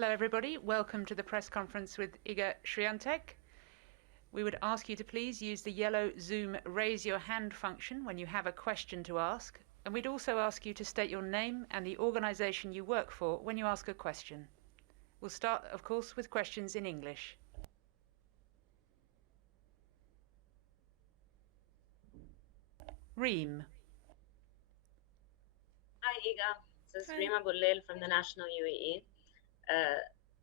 Hello everybody, welcome to the press conference with Iga Swiatek. We would ask you to please use the yellow Zoom raise your hand function when you have a question to ask, and we'd also ask you to state your name and the organisation you work for when you ask a question. We'll start, of course, with questions in English. Reem. Hi, Iga. This is Rima Boulel from the National UAE.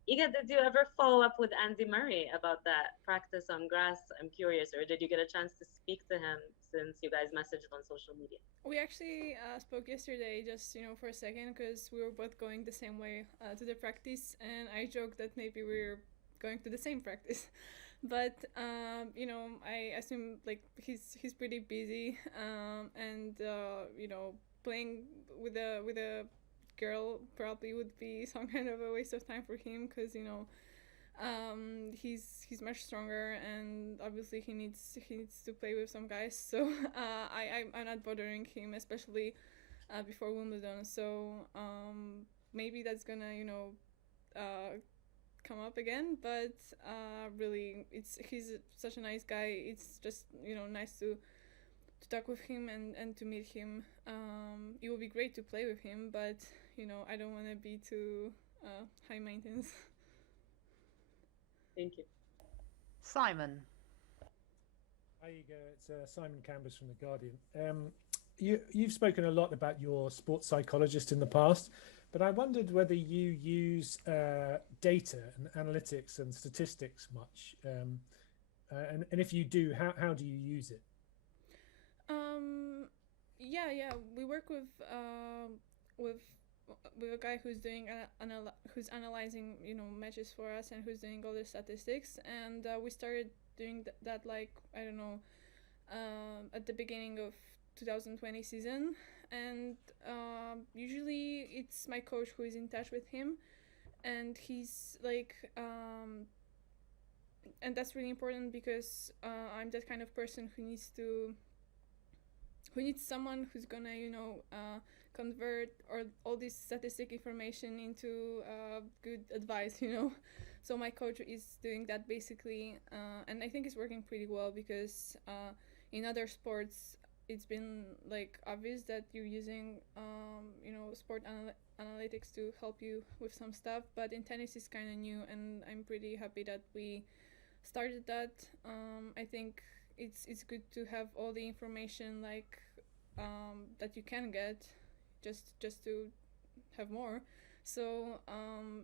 Iga, did you ever follow up with Andy Murray about that practice on grass? I'm curious, or did you get a chance to speak to him since you guys messaged on social media? We actually spoke yesterday, just for a second, because we were both going the same way to the practice, and I joked that maybe we're going to the same practice, but I assume he's pretty busy, and playing with a girl probably would be some kind of a waste of time for him, because he's much stronger, and obviously he needs to play with some guys. So I'm not bothering him, especially before Wimbledon. So maybe that's gonna come up again. But really, he's such a nice guy. It's just nice to talk with him and to meet him. It would be great to play with him, but I don't want to be too high maintenance. Thank you. Simon. Hi, Iga. It's Simon Cambers from The Guardian. You've spoken a lot about your sports psychologist in the past, but I wondered whether you use data and analytics and statistics much, and if you do, how do you use it? Yeah. We work with a guy who's doing who's analyzing matches for us, and who's doing all the statistics, and we started doing that I don't know, at the beginning of 2020 season, and usually it's my coach who is in touch with him, and he's and that's really important, because I'm that kind of person who needs someone who's gonna convert all this statistic information into good advice. So my coach is doing that basically, and I think it's working pretty well, because in other sports it's been obvious that you're using sport analytics to help you with some stuff, but in tennis it's kind of new, and I'm pretty happy that we started that. I think it's good to have all the information that you can get, just to have more. So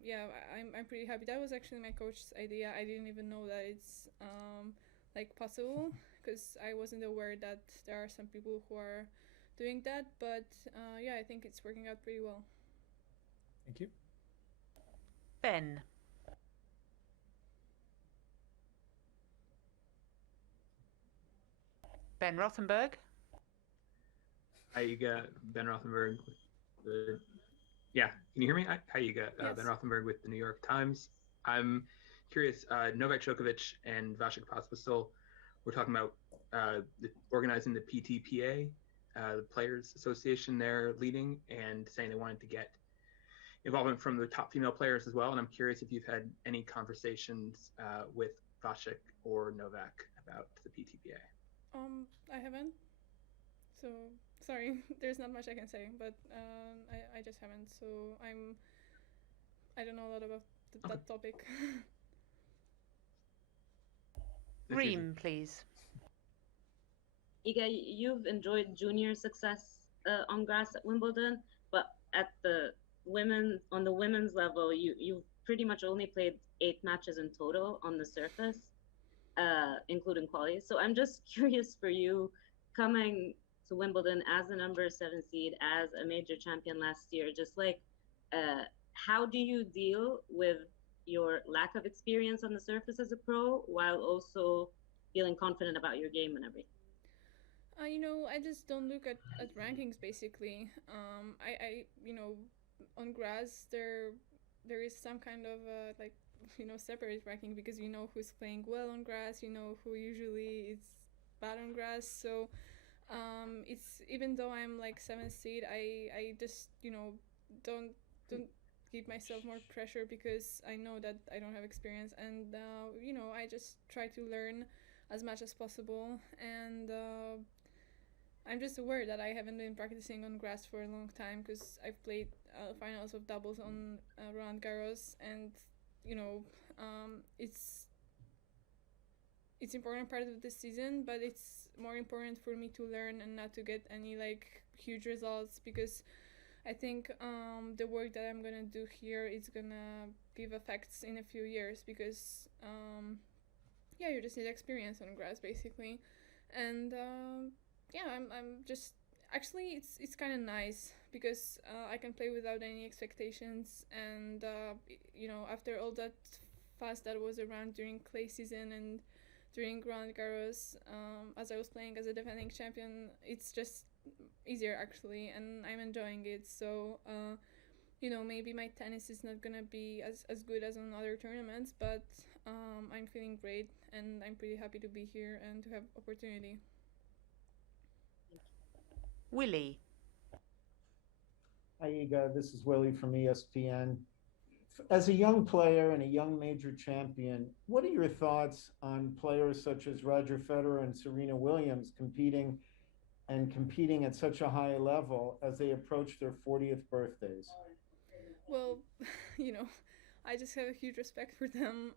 yeah, I'm pretty happy. That was actually my coach's idea. I didn't even know that it's possible, because I wasn't aware that there are some people who are doing that. But yeah, I think it's working out pretty well. Thank you. Ben. Ben Rothenberg. Hi, Iga. Ben Rothenberg. Yeah, can you hear me? Hi, Iga. Yes. Ben Rothenberg with the New York Times. I'm curious, Novak Djokovic and Vasek Pospisil were talking about organizing the PTPA, the Players Association they're leading, and saying they wanted to get involvement from the top female players as well. And I'm curious if you've had any conversations with Vasek or Novak about the PTPA. I haven't. So sorry, there's not much I can say, but I just haven't. So I don't know a lot about that topic. Reem, please. Iga, you've enjoyed junior success on grass at Wimbledon, but at the women's level, you've pretty much only played 8 matches in total on the surface, including qualies. So I'm just curious for you, coming to Wimbledon as a number 7 seed, as a major champion last year, just how do you deal with your lack of experience on the surface as a pro, while also feeling confident about your game and everything? I just don't look at rankings, basically. I on grass there is some kind of separate ranking, because who's playing well on grass, who usually is bad on grass. So it's, even though I'm 7th seed, I just don't give myself more pressure because I know that I don't have experience, and I just try to learn as much as possible. And I'm just aware that I haven't been practicing on grass for a long time because I've played finals of doubles on Roland Garros, and it's important part of the season, but it's more important for me to learn and not to get any like huge results, because I think the work that I'm gonna do here is gonna give effects in a few years, because you just need experience on grass basically. And I'm just actually it's kind of nice because I can play without any expectations, and after all that fuss that was around during clay season and during Roland Garros, as I was playing as a defending champion, it's just easier actually, and I'm enjoying it. So maybe my tennis is not gonna be as good as on other tournaments, but I'm feeling great, and I'm pretty happy to be here and to have opportunity. Willie. Hi, Iga. This is Willie from ESPN. As a young player and a young major champion, what are your thoughts on players such as Roger Federer and Serena Williams competing at such a high level as they approach their 40th birthdays? Well, I just have a huge respect for them.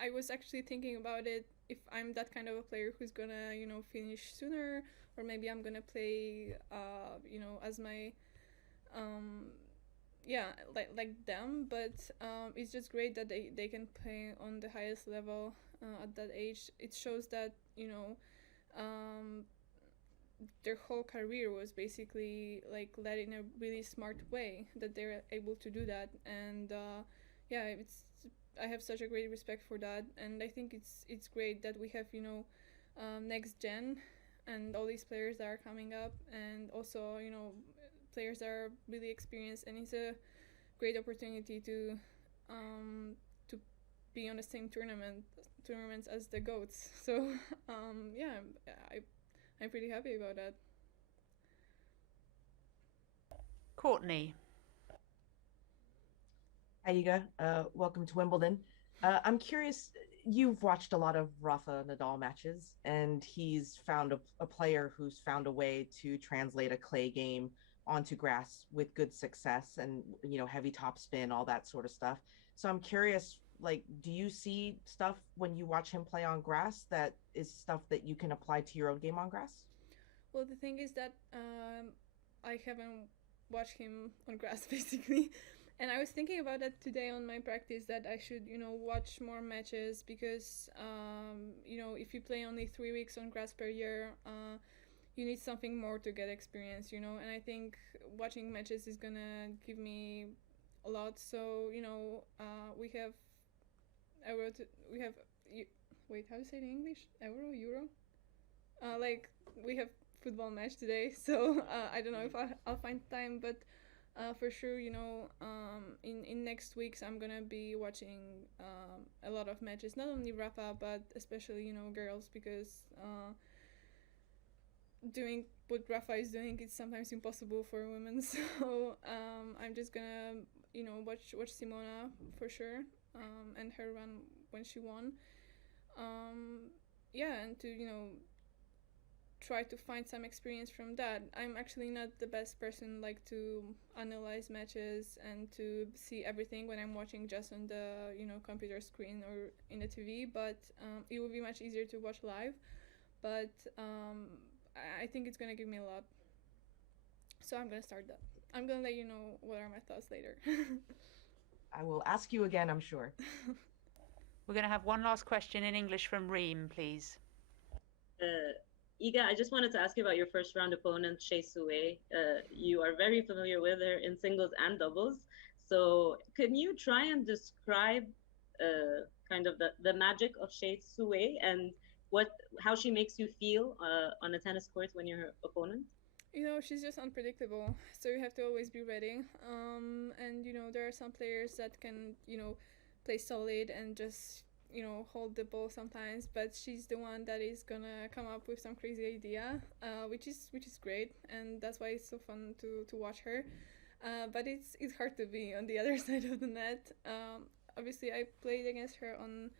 I was actually thinking about it, if I'm that kind of a player who's gonna, finish sooner, or maybe I'm gonna play, as my, like them. But it's just great that they can play on the highest level at that age. It shows that, their whole career was basically like led in a really smart way, that they're able to do that. And I have such a great respect for that, and I think it's great that we have next gen and all these players that are coming up, and also players that are really experienced, and it's a great opportunity to be on the same tournaments as the GOATs. So I'm pretty happy about that. Courtney. Hi, Iga. Welcome to Wimbledon. I'm curious, you've watched a lot of Rafa Nadal matches, and he's found a player who's found a way to translate a clay game onto grass with good success, and heavy topspin, all that sort of stuff. So I'm curious, like, do you see stuff when you watch him play on grass that is stuff that you can apply to your own game on grass? Well, the thing is that I haven't watched him on grass basically, and I was thinking about that today on my practice, that I should watch more matches, because if you play only 3 weeks on grass per year, you need something more to get experience, and I think watching matches is gonna give me a lot. So we have wait, how to say it in English? Euro? Like, we have football match today, so I don't know if I'll find time, but for sure, in next weeks I'm gonna be watching a lot of matches, not only Rafa, but especially girls, because doing what Rafa is doing is sometimes impossible for women. So I'm just gonna watch Simona for sure, and her run when she won, and to try to find some experience from that. I'm actually not the best person like to analyze matches and to see everything when I'm watching just on the computer screen or in the TV, but it would be much easier to watch live. But I think it's gonna give me a lot, so I'm gonna start that. I'm gonna let you know what are my thoughts later. I will ask you again, I'm sure. We're going to have one last question in English from Reem, please. Iga, I just wanted to ask you about your first round opponent, Shea Sue. You are very familiar with her in singles and doubles. So can you try and describe kind of the magic of Shea Sue, and how she makes you feel on a tennis court when you're her opponent? She's just unpredictable, so you have to always be ready. And there are some players that can play solid and just hold the ball sometimes, but she's the one that is gonna come up with some crazy idea, which is great, and that's why it's so fun to watch her. But it's hard to be on the other side of the net. Obviously, I played against her on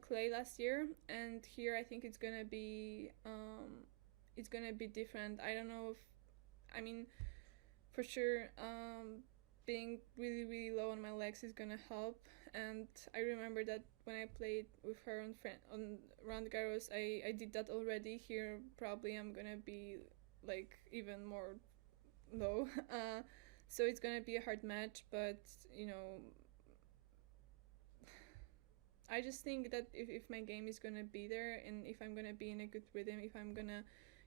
clay last year, and here I think it's gonna be different. I don't know if, I mean, for sure, being really really low on my legs is gonna help. And I remember that when I played with her on Roland Garros, I did that already. Here probably I'm gonna be like even more low. So it's gonna be a hard match, but you know, I just think that if my game is gonna be there, and if I'm gonna be in a good rhythm, if I'm gonna,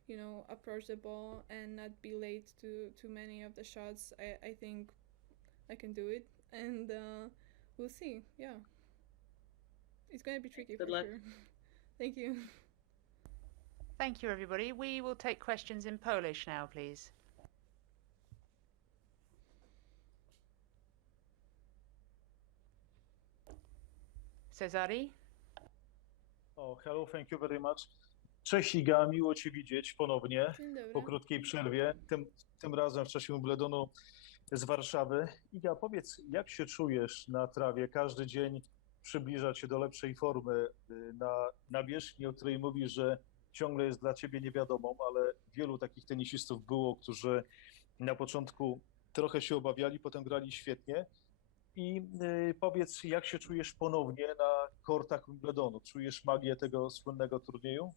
you know, approach the ball and not be late to too many of the shots, I think I can do it. And we'll see. Yeah, it's gonna be tricky Good for luck. sure. Thank you. Thank you, everybody. We will take questions in Polish now, please. Cezary? Oh, hello, thank you very much. Cześć Iga, miło Cię widzieć ponownie Dzień dobry. po krótkiej przerwie, tym razem w czasie Wimbledonu z Warszawy. Iga, powiedz, jak się czujesz na trawie? Każdy dzień przybliża Cię do lepszej formy na nawierzchni, o której mówisz, że ciągle jest dla Ciebie niewiadomą, ale wielu takich tenisistów było, którzy na początku trochę się obawiali, potem grali świetnie. I powiedz, jak się czujesz ponownie na kortach Wimbledonu? Czujesz magię tego słynnego turnieju?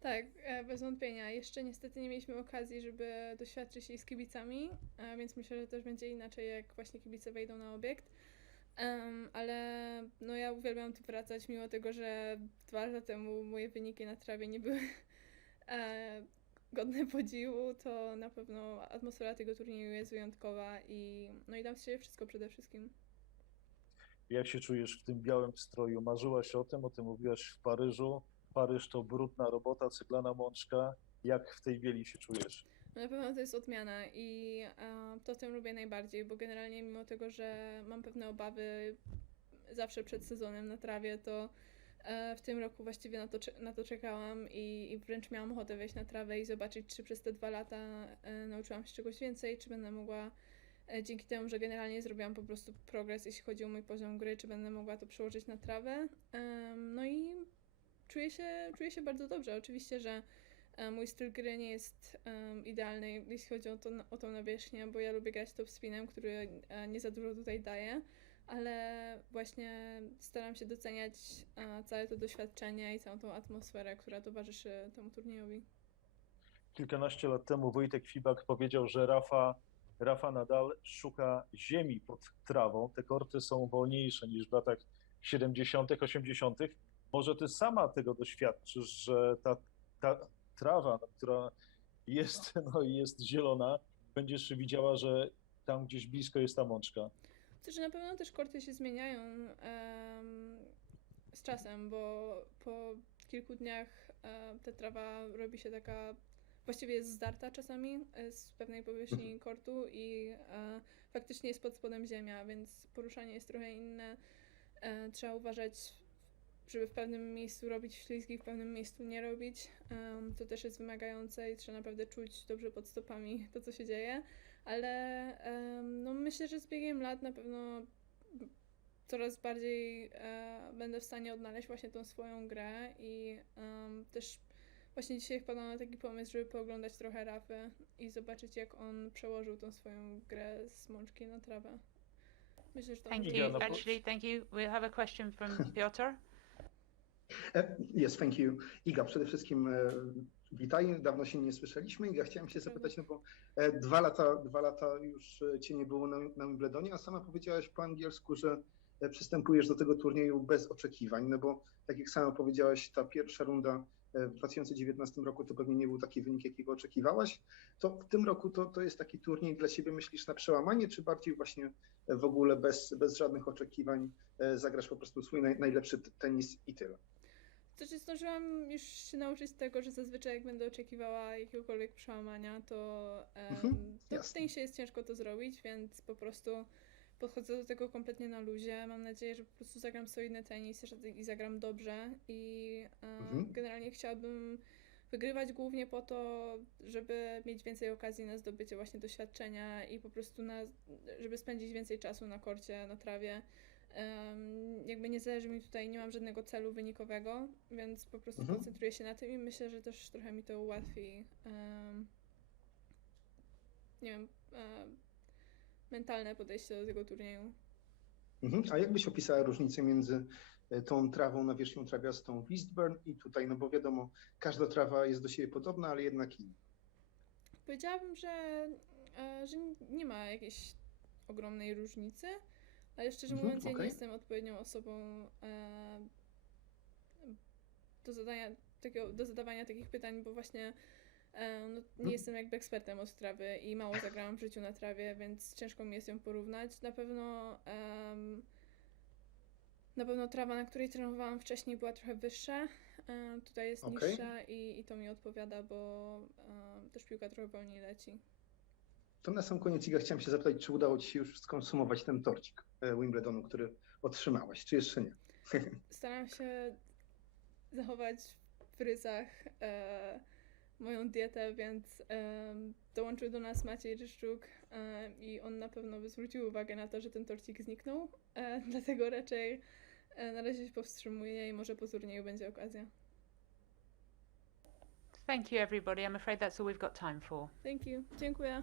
Tak, bez wątpienia. Jeszcze niestety nie mieliśmy okazji, żeby doświadczyć jej z kibicami, więc myślę, że też będzie inaczej, jak właśnie kibice wejdą na obiekt. Ale no ja uwielbiam tu wracać, mimo tego, że 2 lata temu moje wyniki na trawie nie były godne podziwu, to na pewno atmosfera tego turnieju jest wyjątkowa i no i dam z siebie wszystko przede wszystkim. Jak się czujesz w tym białym stroju? Marzyłaś o tym mówiłaś w Paryżu. Paryż to brudna robota, ceglana mączka. Jak w tej bieli się czujesz? No na pewno to jest odmiana i to w tym lubię najbardziej, bo generalnie mimo tego, że mam pewne obawy zawsze przed sezonem na trawie, to w tym roku właściwie na to czekałam i wręcz miałam ochotę wejść na trawę i zobaczyć, czy przez te 2 lata nauczyłam się czegoś więcej, czy będę mogła dzięki temu, że generalnie zrobiłam po prostu progres, jeśli chodzi o mój poziom gry, czy będę mogła to przełożyć na trawę. No i czuję się bardzo dobrze. Oczywiście, że mój styl gry nie jest idealny, jeśli chodzi o tą nawierzchnię, bo ja lubię grać topspinem, który nie za dużo tutaj daje, ale właśnie staram się doceniać całe to doświadczenie i całą tą atmosferę, która towarzyszy temu turniejowi. Kilkanaście lat temu Wojtek Fibak powiedział, że Rafa Nadal szuka ziemi pod trawą. Te korty są wolniejsze niż w latach 70., 80. Może ty sama tego doświadczysz, że ta trawa, która jest, no, jest zielona, będziesz widziała, że tam gdzieś blisko jest ta mączka. To, że na pewno też korty się zmieniają z czasem, bo po kilku dniach ta trawa robi się taka, właściwie jest zdarta czasami z pewnej powierzchni kortu i faktycznie jest pod spodem ziemia, więc poruszanie jest trochę inne. Trzeba uważać, żeby w pewnym miejscu robić ślizgi, w pewnym miejscu nie robić. To też jest wymagające i trzeba naprawdę czuć dobrze pod stopami to, co się dzieje, ale no myślę, że z biegiem lat na pewno coraz bardziej będę w stanie odnaleźć właśnie tą swoją grę i też właśnie dzisiaj wpadłam na taki pomysł, żeby pooglądać trochę Rafy i zobaczyć, jak on przełożył tą swoją grę z mączki na trawę. Myślę, że to Thank będzie you. bardzo Actually, thank you. We have a question from Piotr. Yes, thank you. Iga, przede wszystkim witaj, dawno się nie słyszeliśmy. Iga, chciałem się zapytać, no bo 2 lata już cię nie było na Wimbledonie, a sama powiedziałaś po angielsku, że przystępujesz do tego turnieju bez oczekiwań, no bo tak jak sama powiedziałaś, ta pierwsza runda w 2019 roku to pewnie nie był taki wynik, jakiego oczekiwałaś. To w tym roku to jest taki turniej dla ciebie, myślisz, na przełamanie, czy bardziej właśnie w ogóle bez żadnych oczekiwań zagrasz po prostu swój najlepszy tenis i tyle? Znaczy, zdążyłam już się nauczyć tego, że zazwyczaj jak będę oczekiwała jakiegokolwiek przełamania, to w tenisie jest ciężko to zrobić, więc po prostu podchodzę do tego kompletnie na luzie. Mam nadzieję, że po prostu zagram solidny tenis i zagram dobrze i generalnie chciałabym wygrywać głównie po to, żeby mieć więcej okazji na zdobycie właśnie doświadczenia i po prostu żeby spędzić więcej czasu na korcie, na trawie. Jakby nie zależy mi tutaj, nie mam żadnego celu wynikowego, więc po prostu koncentruję się na tym i myślę, że też trochę mi to ułatwi, nie wiem, mentalne podejście do tego turnieju. A jak byś opisała różnicę między tą trawą nawierzchnią trawiastą w Eastbourne i tutaj? No bo wiadomo, każda trawa jest do siebie podobna, ale jednak inna. Powiedziałabym, że nie ma jakiejś ogromnej różnicy, ale szczerze mówiąc, ja nie jestem odpowiednią osobą do zadawania takich pytań, bo właśnie nie jestem jakby ekspertem od trawy i mało zagrałam w życiu na trawie, więc ciężko mi jest ją porównać. Na pewno trawa, na której trenowałam wcześniej, była trochę wyższa. Tutaj jest niższa i to mi odpowiada, bo też piłka trochę wolniej leci. To na sam koniec, Iga, chciałem się zapytać, czy udało ci się już skonsumować ten torcik Wimbledonu, który otrzymałaś, czy jeszcze nie? Staram się zachować w rysach moją dietę, więc dołączył do nas Maciej Ryszczuk i on na pewno by zwrócił uwagę na to, że ten torcik zniknął, dlatego raczej na razie się powstrzymuję i może po turnieju będzie okazja. Thank you everybody. I'm afraid that's all we've got time for. Thank you. Dziękuję.